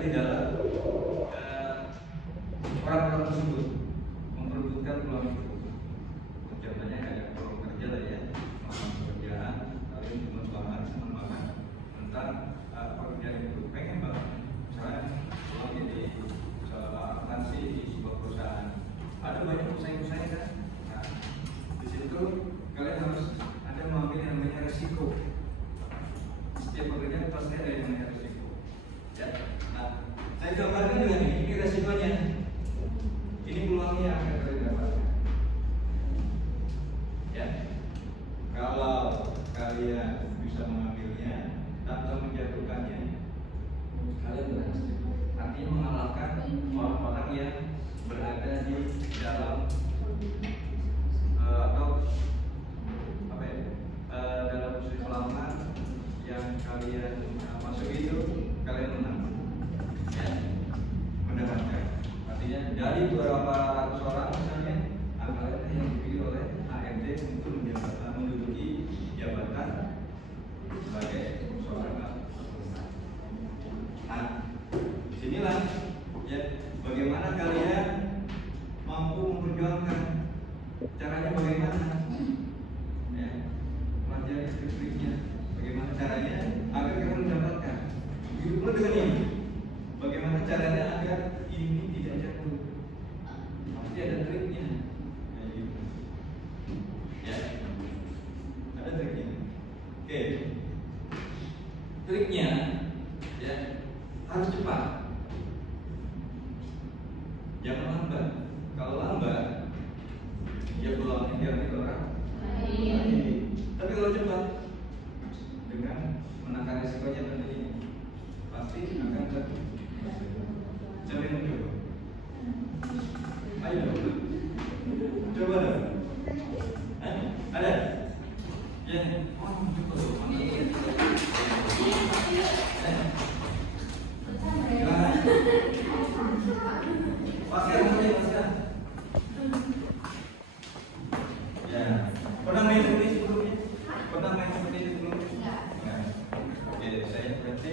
di dalam orang-orang tersebut memperebutkan peluang itu. Contohnya kayak peluang kerja lah ya, peluang pekerjaan, kalian cuma mengembangkan tentang pekerjaan itu. Pengen banget, misalnya peluang jadi akuntansi di sebuah perusahaan. Ada banyak perusahaan kan. Nah, di situ kalian harus ada mengambil yang namanya resiko. Setiap pekerjaan pasti ada yang namanya resiko. Ya. Nah, saya gambarkan dengan ini resikonya. Ini peluangnya akan kalian dapatkan. Ya. Kalau kalian bisa mengambilnya tanpa menjatuhkannya, kalian berhasil. Artinya mengalahkan orang-orang yang berada di dalam atau apa ya, dalam posisi pelamar yang kalian masuk itu, kalian menang. Ya, mendapatkan. Artinya dari beberapa ratus orang misalnya, kalian yang dipilih oleh HRD untuk menduduki jabatan sebagai seorang akuntan. Nah, disinilah ya bagaimana kalian mampu memperjuangkan. Caranya bagaimana? Ya, pelajari trik-triknya. Bagaimana caranya agar kita mendapatkan. Begitu pula dengan ini. Bagaimana caranya agar ini tidak jatuh? Pasti ada triknya. Ya, gitu. Ya, ada triknya. Oke. Triknya, ya harus cepat. Jangan lambat. Kalau lambat, ya peluangnya diambil orang lain. Tapi kalau cepat, dengan menangkan risikonya tentunya, pasti akan berhasil. Siapa yang mencoba? Ayo dong, coba dong. Ada? Ya. Oh, coba dong. Masker, masker. Ya, pernah main seperti ini sebelumnya? Pernah main seperti ini sebelumnya? Enggak. Oke, saya berarti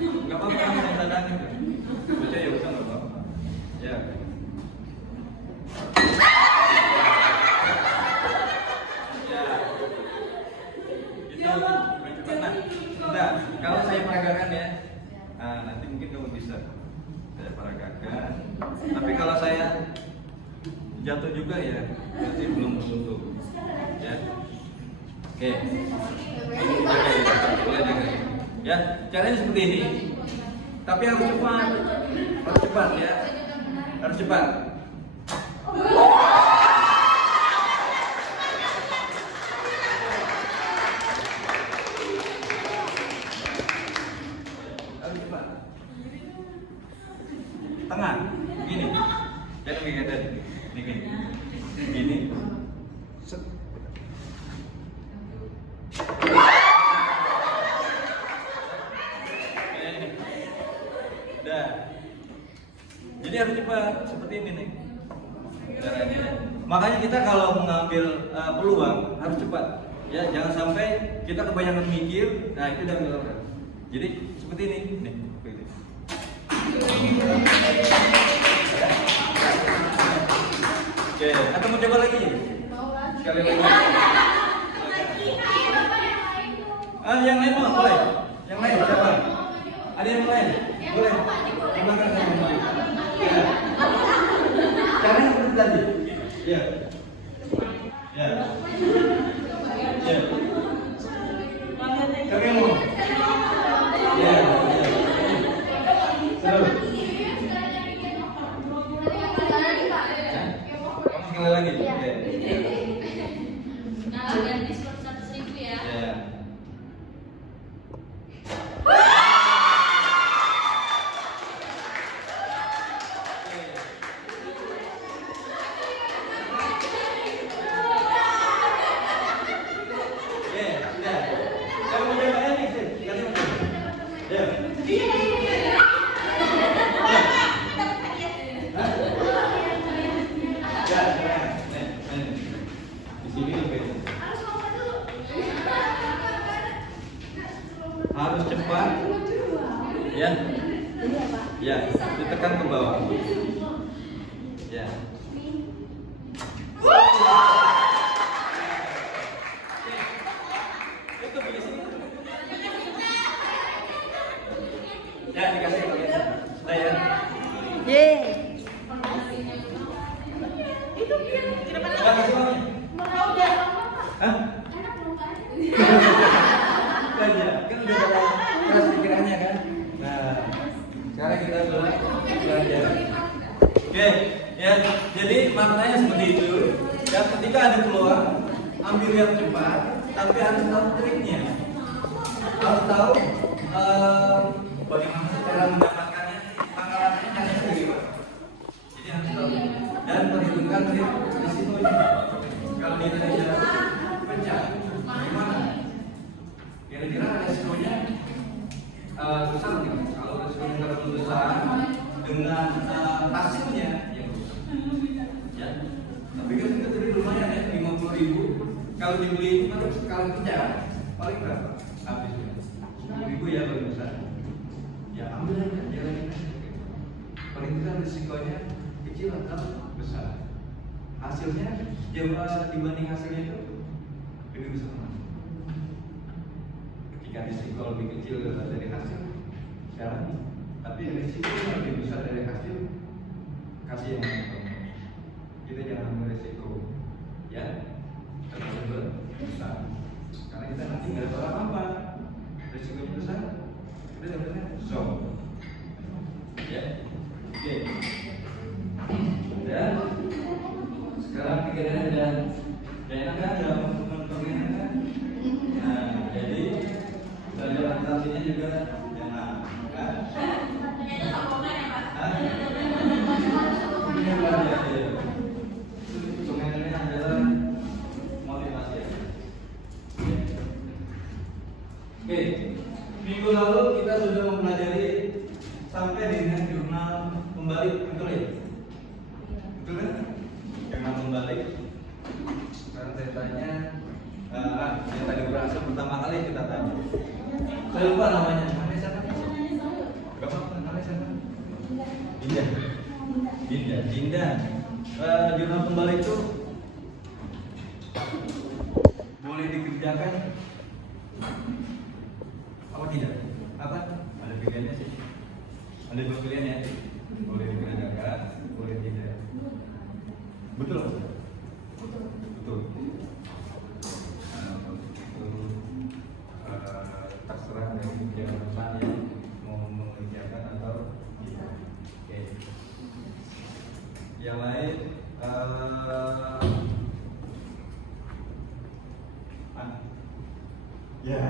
nggak apa-apa, saya tandangin. Baca ya, usah nggak apa-apa. Ya. Ya. Itu main cepat. Nah, kalau saya peragakan ya, nanti mungkin kamu bisa. Saya peragakan. Tapi kalau saya jatuh juga ya, berarti belum tertutup. Ya. Oke. Boleh jaga. Ya, caranya seperti ini. Tapi harus cepat. Harus cepat ya. Harus cepat. Harus cepat. Tengah. Begini. Jangan begini tadi. Begini. Set. Dah. Jadi harus cepat seperti ini nih. Caranya. Makanya kita kalau mengambil peluang harus cepat. Ya, jangan sampai kita kebanyakan mikir. Nah, itu jangan dilakukan. Jadi seperti ini, nih, seperti ini. Oke, atau mau coba lagi? Sekali lagi. Yang lain mau boleh? Yang lain siapa? Ada yang lain? Boleh. Gimana sama ya. Caranya seperti tadi. Ya. Ya. Ya. Siapa yang mau? Ya. Terus. Kamu sekali lagi. Oke. Nah, ganti 100.000 ya. Ya. Harus cepat, Ya. Ya, ditekan ke bawah. Ya. Itu pilih sini. Ya, dikasih pakai. Nah, ya. Nggak kasih mami. Hah? Kan ya, kan udah keras pikirannya kan. Nah, sekarang kita belajar. Oke, ya. Jadi maknanya seperti itu. Ya, ketika ada peluang, ambil yang cepat, tapi harus tahu triknya. Harus tahu bagaimana cara mendapatkannya, pengalamannya hanya sendiri. Jadi harus tahu dan perhitungkan risikonya. Kalau di Indonesia pecah, bagaimana? Kira-kira resikonya besar nggak? Kalau resikonya terlalu besar dengan hasilnya yang besar, ya. Tapi kan kita tadi lumayan ya, 50.000. Kalau dibeli kalau pecah paling berapa? Habisnya 10.000 ya paling besar. Ya ambil aja, jalanin aja. Paling besar risikonya kecil atau besar. Hasilnya dibanding hasilnya itu lebih besar mana? Ketika risiko lebih kecil dari hasil sekarang, tapi risiko lebih besar dari hasil, kasih yang mana? Kita jangan ambil risiko, ya terlalu besar. Karena kita nanti nggak tahu apa, risikonya besar, kita dapatnya zong, ya. Oke. Dan sekarang pikirannya dan enak kan, udah menentukan kan. Nah, jadi belajar akuntansinya juga jangan kan. Ini belajar ya. Sebenarnya adalah motivasi. Oke, minggu lalu kita sudah mempelajari sampai dengan jurnal pembalik, betul ya? Betul kan? Jurnal pembalik. Sekarang saya tanya, yang tadi berasa pertama kali kita tanya. Saya lupa namanya. Namanya siapa? Gak apa-apa, namanya siapa? Dinda. Jurnal pembalik itu boleh dikerjakan apa tidak? Apa? Ada pilihannya sih. Ada dua pilihan ya. Boleh dikerjakan, boleh tidak. Betul apa? Betul. Terserah dari kebijakan yang mau mengerjakan atau tidak. Oke. Yang lain ya.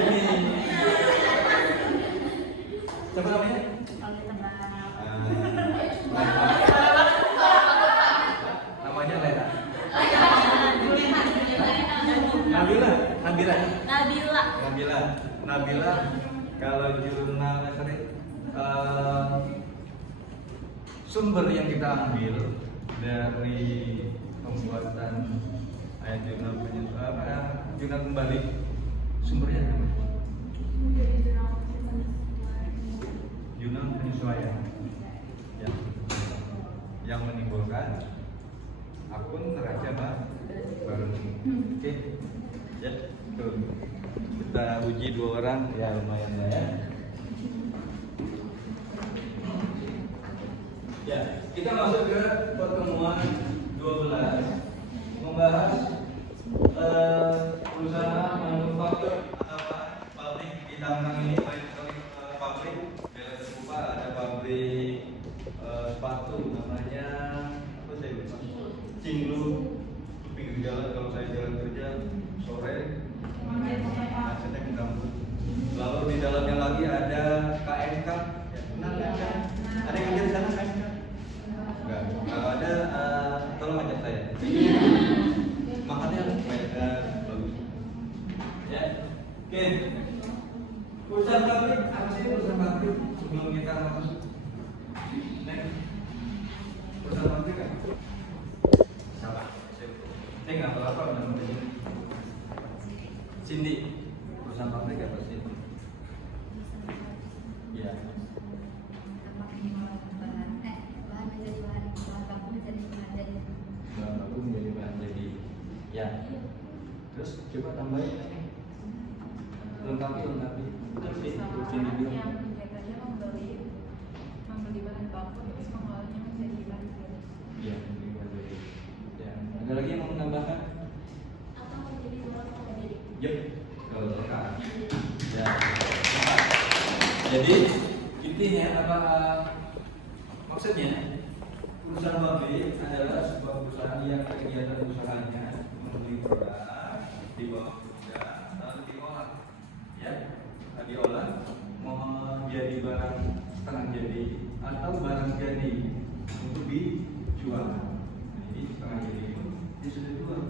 Ini siapa namanya? Namanya Lena. Nabila. Kalau jurnal sumber yang kita ambil dari pembuatan ayat jurnal pembalik, sumbernya apa? Jurnal penyesuaian yang menimbulkan akun neraca baru. Oke, ya, tuh kita uji 2 orang, ya lumayan lah ya. Ya, kita masuk ke pertemuan 12 membahas perusahaan manufaktur atau pabrik di Tangerang ini, baik pabrik berupa ada pabrik sepatu namanya apa saya lupa, Cinglu, pinggir jalan kalau saya jalan kerja sore macetnya ke kampus. Lalu di dalamnya lagi ada KMK, ya, benar kan? Ada yang kerja di sana KMK? Enggak. Kalau ada tolong ajak saya. Makannya banyak bagus. Ya. Oke. Perusahaan pabrik, apa sih perusahaan pabrik sebelum kita masuk? Next. Perusahaan pabrik kan? Salah. Saya nggak tahu apa namanya. Cindy. Perusahaan pabrik apa sih? Coba tambahin lagi. Lengkapi. Perusahaan yang kegiatannya membeli bahan baku terus mengolahnya menjadi bahan. Iya, ya. Ada lagi yang mau menambahkan? Atau menjadi orang yang jadi. Yuk, kalau lengkap. Ya. Jadi intinya apa? Maksudnya perusahaan pabrik adalah sebuah perusahaan yang kegiatan usahanya membeli produk di bawah produk lalu diolah, ya, diolah menjadi barang setengah jadi atau barang jadi untuk dijual. Jadi setengah jadi itu dia sudah dijual.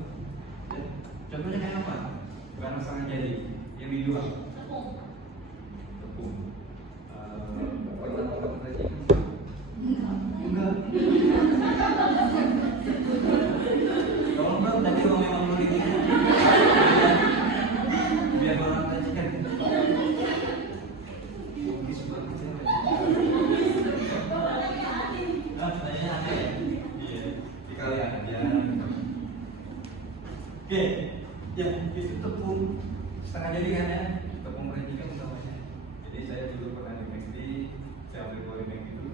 Ya. Contohnya kayak apa? Barang setengah jadi yang dijual. Tepung. Pernah makan tadi? Enggak. Kalau enggak tadi mau memang mau gitu. Biar orang tadi kan. Mungkin sebuah kecil. Tanya ada ya? Iya. Dikali aja. Oke. Ya, itu tepung setengah jadi kan ya? Tepung ranjungan utamanya. Jadi saya dulu pernah di McD, saya ambil Polybank itu.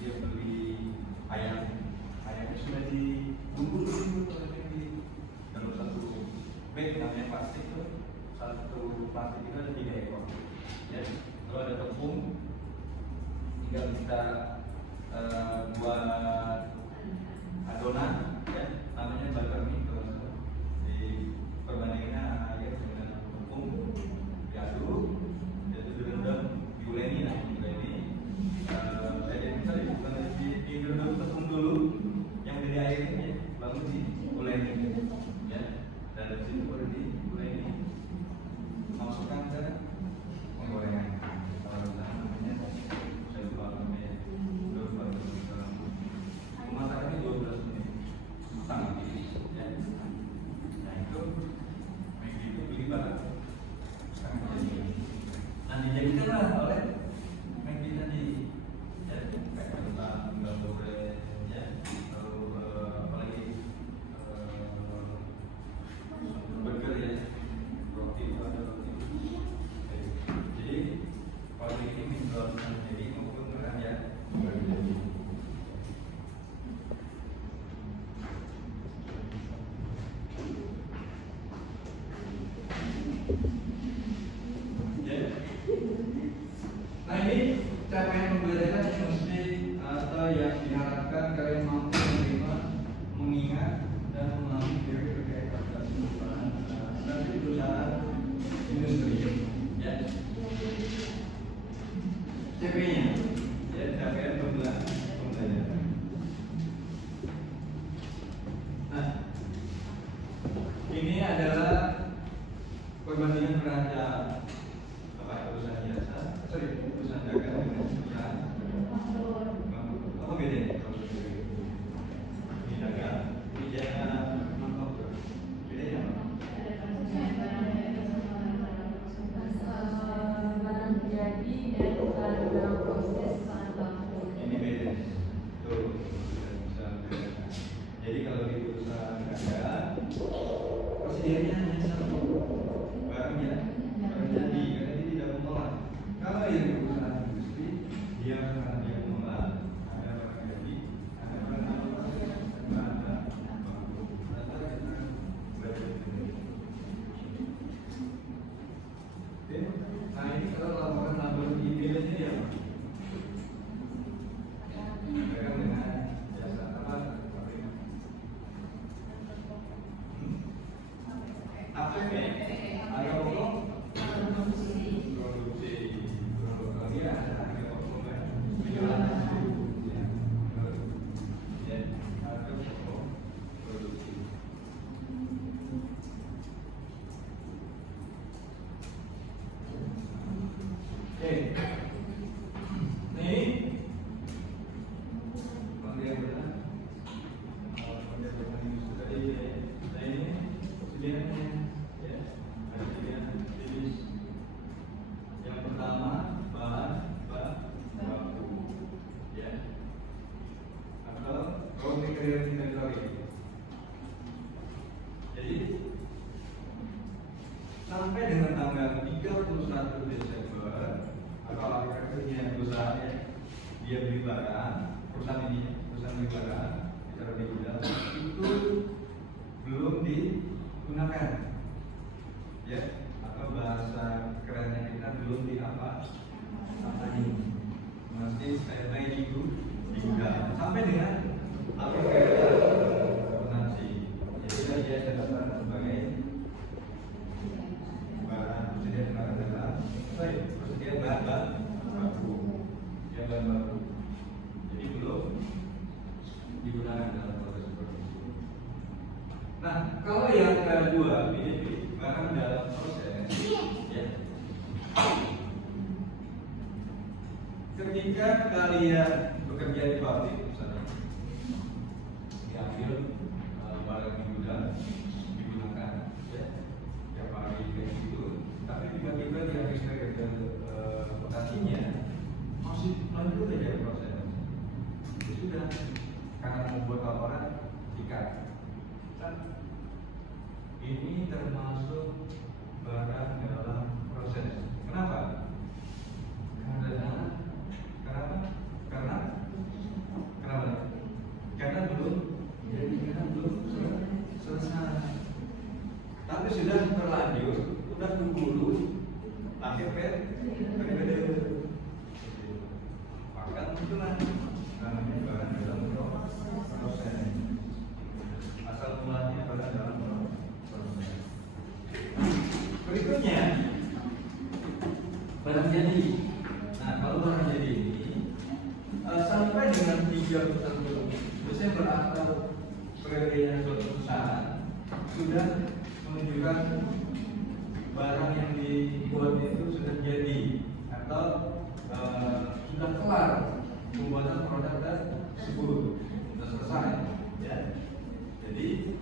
Dia beli ayamnya sudah dibungkus dulu dalam satu bag namanya plastik itu, satu plastik itu ada 3 ekor. Ya, kalau ada tepung tinggal kita buat adonan, ya, namanya buttermilk. Di perbandingannya air dengan tepung diaduk, itu direndam, diuleni lah, direndam tepung dulu, yang dari air ini baru diuleni, ya, dan dari situ baru diuleni, masukkan ke penggorengan. Namanya saya lupa namanya, masaknya 12 menit setengah, ya. Nah itu beli barang setengah jadi. Nah dijadikanlah oleh McD tadi, ya, kayak kentang, tinggal goreng, ya, lalu apalagi burger, ya, roti itu ada roti. Jadi kalau ini menjual sendiri maupun beran, ya, jadi. Nah ini capaian pembelajaran yang mesti atau yang diharapkan kalian mampu menerima, mengingat dan memahami diri terkait adaptasi perusahaan industri, ya. CP-nya, ya, capaian pembelajaran. Nah, ini adalah perbandingan neraca perusahaan jasa, perusahaan dagang dengan perusahaan apa bedanya? Ini dagang, ini jasa, manufaktur. Bedanya apa? Barang jadi dan barang proses bahan baku. Ini beda. Tuh, jadi kalau di perusahaan dagang, prosedurnya hanya satu, barangnya, barang jadi, karena dia tidak mengolah. Kalau yang di perusahaan industri, dia karena dia mengolah, ada barang jadi, ada barang proses, ada baku, ada belajar sendiri. Oke, nah ini kalau laporan labor di nilainya ya, dagang dengan jasa apa? APP, harga pokok, produksi, ya, harga pokok, penjualan, ya, harga pokok, produksi. Oke, ini pembelian benar. Nah ini pilihannya, ya, ada pilihan jenis. Yang pertama bahan baku, ya, atau raw material inventory. Jadi 31 Desember atau akhir kerja perusahaan dia beli barang, perusahaan beli barang ditaruh di gudang itu belum digunakan, ya, atau bahasa kerennya kita belum apain, masih standby di gudang sampai dengan akhir kerja nanti. Jadi dia terdapat sebagai barang persediaan barang dalam persediaan bahan baku, ya bahan baku. Jadi belum digunakan dalam proses produksi. Nah, kalau yang kedua BDB, barang dalam proses, ya. Ketika kalian bekerja di pabrik, misalnya, diambil barang di gudang, digunakan, ya, tiap hari kayak gitu. Tapi tiba-tiba di akhir kerja lokasinya masih lanjut aja proses. Ya sudah, karena membuat laporan ikat. Ini termasuk barang dalam proses. Kenapa? Karena belum selesai. Tapi sudah terlanjur, sudah keburu, akhir periode. Maka muncullah namanya barang dalam proses. Asal mulanya barang dalam proses. Berikutnya barang jadi. Nah, kalau barang jadi ini sampai dengan 31 Desember atau periode yang suatu perusahaan sudah menunjukkan barang yang dibuat itu sudah jadi atau sudah kelar pembuatan produk tersebut, sudah selesai, ya. Jadi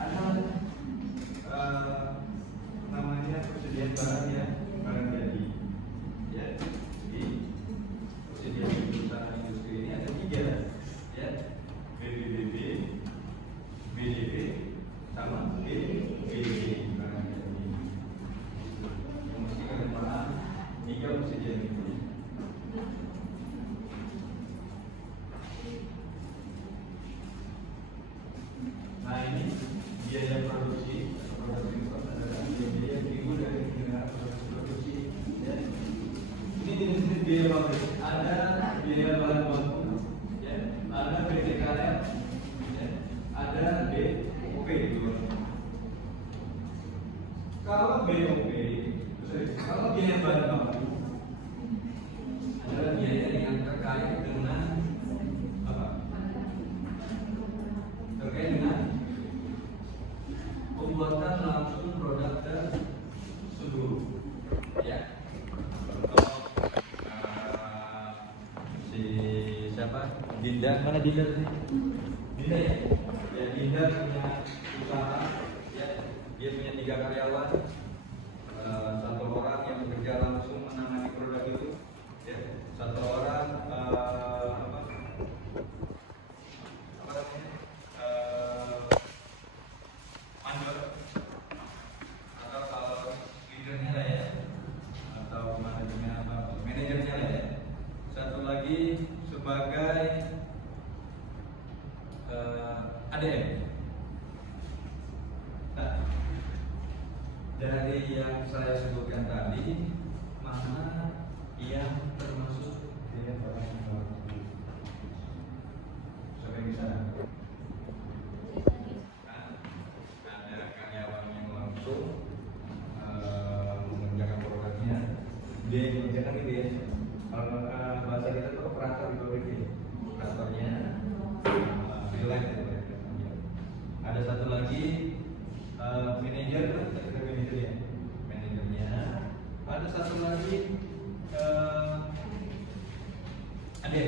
ada namanya persediaan barang, ya, barang jadi, ya. Jadi persediaan perusahaan industri ini ada 3, ya, BBBB, BDB, sama BDB barang jadi. Yang mesti kalian paham 3 persediaan itu. Nah, ini biaya produksi adalah biaya minggu dari proses produksi, ya. Ini jenis biaya pabrik. Ada biaya bahan baku, ya. Ada PTKL, ya. Ada BOP. Kalau BOP, kalau biaya bahan baku adalah biaya yang terkait dengan apa? Terkait dengan pembuatan langsung produk tersebut, ya. Contoh si siapa? Dinda, mana Dinda tadi? Dinda, ya. Ya, Dinda punya usaha, ya. Dia punya 3 karyawan, 1 orang yang bekerja langsung menangani produk itu, ya. 1 orang mandor atau kalau leadernya lah, ya, atau manajernya lah, ya. 1 lagi sebagai ADM. Nah, dari yang saya sebutkan tadi, mana yang termasuk biaya barang baku? Siapa yang bisa? Ada karyawan yang langsung mengerjakan produknya, dia yang mengerjakan gitu, ya. Kalau bahasa kita tuh operator di pabrik ini, operatornya, ada 1 lagi manajer, manajernya. Ada 1 lagi ada,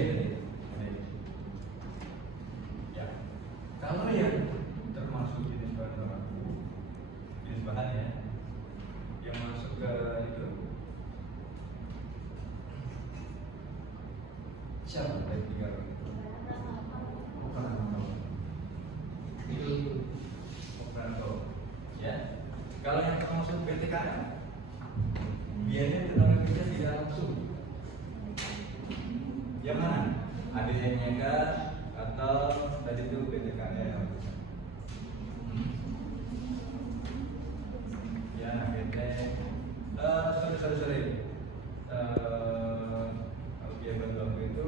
ya. Kalau yang termasuk jenis bahan baku, jenis bahan, ya, yang masuk ke itu siapa dari 3 orang itu? Itu operator, ya. Kalau yang termasuk BTKL, biayanya tenaga kerja tidak langsung. Yang mana? ADN-nya kah atau tadi itu PTKL? Ya, PT. Sorry. Kalau dia bantu itu,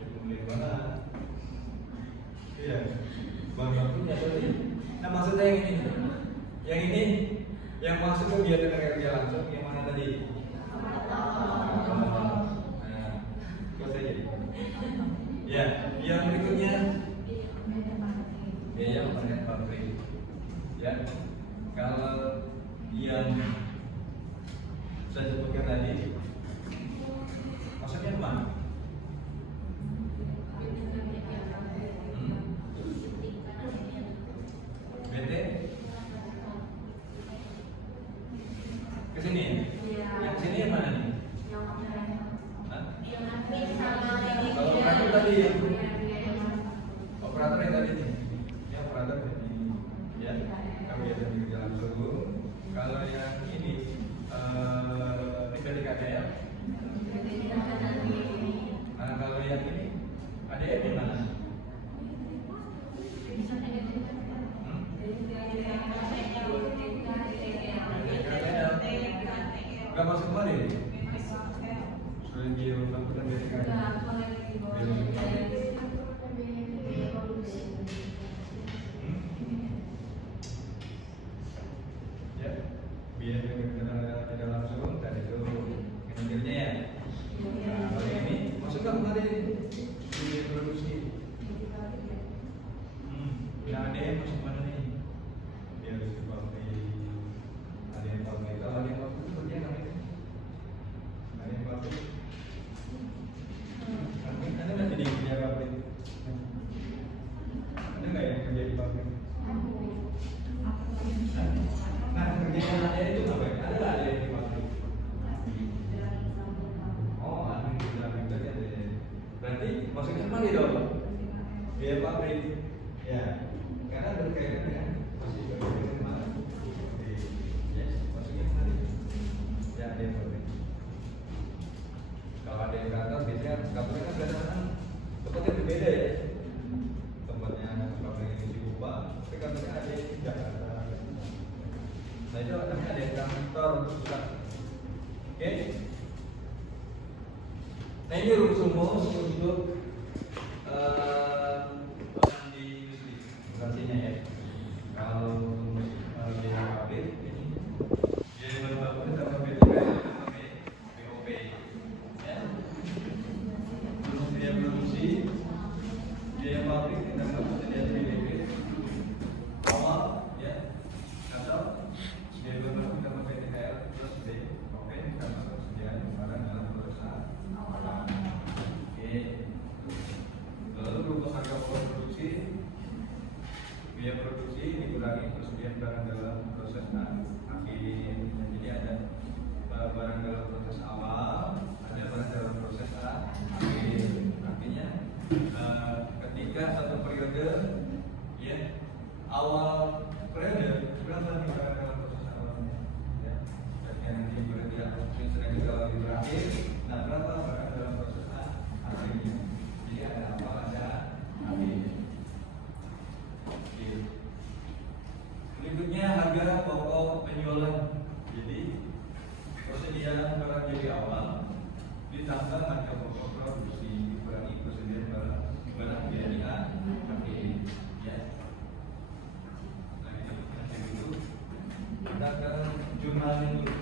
ya beli mana? Iya, bakunya tadi. Nah maksudnya yang ini, yang masuk ke dia tenaga kerja langsung, yang mana tadi? Ya, yang berikutnya biaya permanent pabrik. Ya, kalau yang saya sebutkan tadi, maksudnya kemana? BT ke sini ya? Yang sini yang mana nih? Hah? Kalau operator tadi ya? Operator yang tadi nih? Ya operator tadi. Ya, kami ada di jalan dulu. Kalau yang ini PTKL ya? Nah, kalau yang ini ADM di mana? Gak masuk kemarin? Sudah dia melakukan ya, biar tidak langsung tadi itu manajernya ya. Nah, kalau ini masuk nggak kemarin di produksi? Ya ADM masuk mana nih? Dia harus di pabrik. ADM pabrik. Kalau ADM pabrik itu kerja namanya? ADM pabrik. Ada nggak jadi kerja pabrik? Ada nggak yang kerja di pabrik? Nah, kerjaan ADM itu apa ya? Ada nggak ADM di pabrik? Oh, admin tadi ada. Berarti masuknya kemana dong? Biaya pabrik. Ya, karena berkaitan dengan masih berkaitan dengan mana? Ya, masuknya kemana? Ya, ada yang pabrik. Kalau ada yang kantor, biasanya kantornya kan kadang-kadang tempatnya berbeda ya. Tempatnya pabrik ini di Kuba, tapi kantornya ada di Jakarta. Nah itu namanya ada yang kantor pusat. Oke? Nah ini rumus umum untuk orang di industri, operasinya ya. Kalau di pabrik ini dia baru sama BTKL sama BOP. Ya. Terus dia produksi, dia pabrik kita masuk dia BDP awal ya, atau dia baru sama BTKL plus BOP karena persediaan barang dalam perusahaan. Oke. Lalu rumus harga produksi, biaya produksi dikurangi persediaan barang dalam proses akhir. Jadi ada barang dalam proses awal, ada barang dalam proses akhir. Artinya ketika satu periode, ya awal periode berapa nih barang dalam proses awalnya? Ya, ketika nanti periode yang sedang dilalui berakhir, nah berapa barang dalam proses akhirnya? Jadi ada awal, ada akhir. Berikutnya harga pokok penjualan. Jadi persediaan barang jadi awal ditambah harga pokok produksi dikurangi persediaan barang jadi akhir. Ya. Nah itu kita akan jurnalin dulu.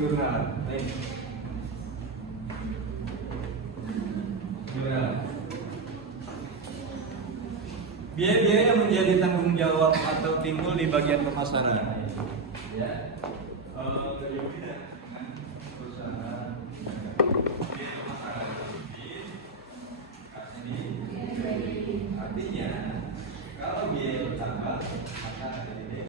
jurnal. Baik. Jurnal. Biaya-biaya yang menjadi tanggung jawab atau timbul di bagian pemasaran. Ya. Berbeda dengan perusahaan. Biaya pemasaran ini artinya